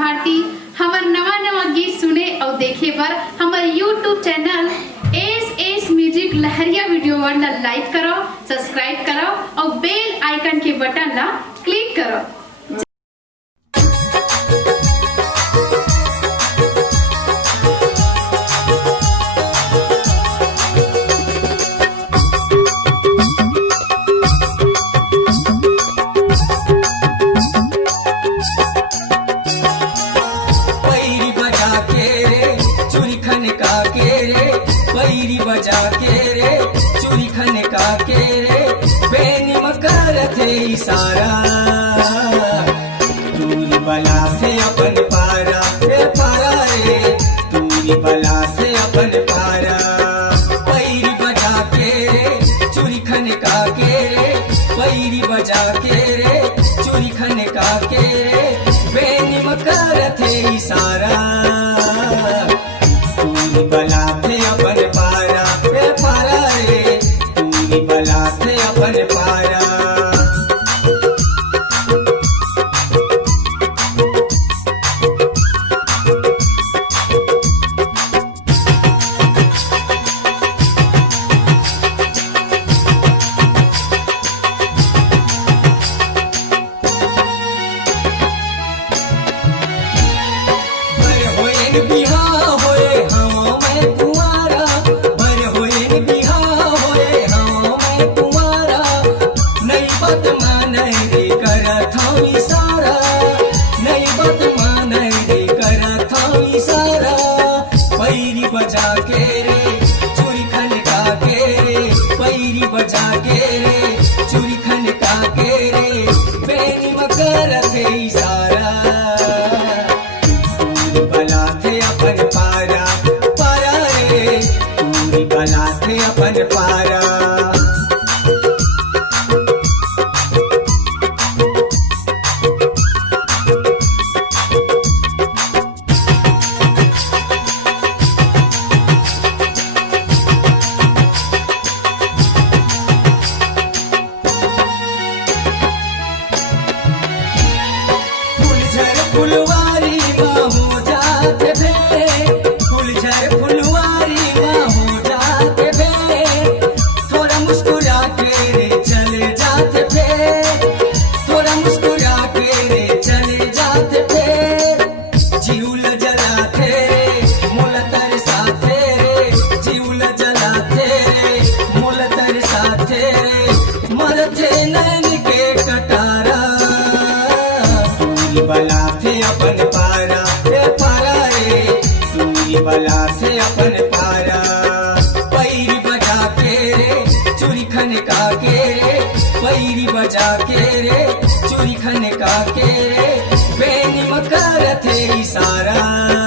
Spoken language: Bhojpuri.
भारती। हमार नवा नवा गीत सुने और देखे पर हमारे YouTube चैनल एस म्यूजिक लहरिया वीडियो वन लाइक करो, सब्सक्राइब करो और बेल आइकन के बटन ला क्लिक करो। बैरी बजा के रे चूड़ी खनका के रे बेनी मकर थे इशारा दूरी बला से अपन पारा रे पारा रे दूरी बला से अपन पारा बैरी बजा के रे चूड़ी खनका के रे बैरी बजा के रे चूड़ी खनका के रे बेनी मकर थे इशारा दूरी बला थे अपन पारा रे पारा रे दूरी बला थे अपन पारा। बैरी बजा के रे चूड़ी खनका के रे बैरी बजा के रे चूड़ी खनका के रे बेनी मकर थे इशारा दूरी बला थे अपन पारा पारा रे दूरी बला थे अपन पारा। फुलवारी हो जाते भे फुलझर फुलवारी हो जाते भे थोड़ा मुस्कुरा के रे चले जाते भे थोड़ा मुस्कुरा के रे चले जाते भे जीउल जलाते रे मोल तरसाते रे जीउल जलाते रे मोल तरसाते रे मरते नैन के कटारा दूरी बला थे अपन पारा रे पारा रे दूरी बला थे अपन पारा बैरी बजा के रे चूड़ी खनका के रे बैरी बजा के रे चूड़ी खनका के रे बेनी मकर थे इशारा।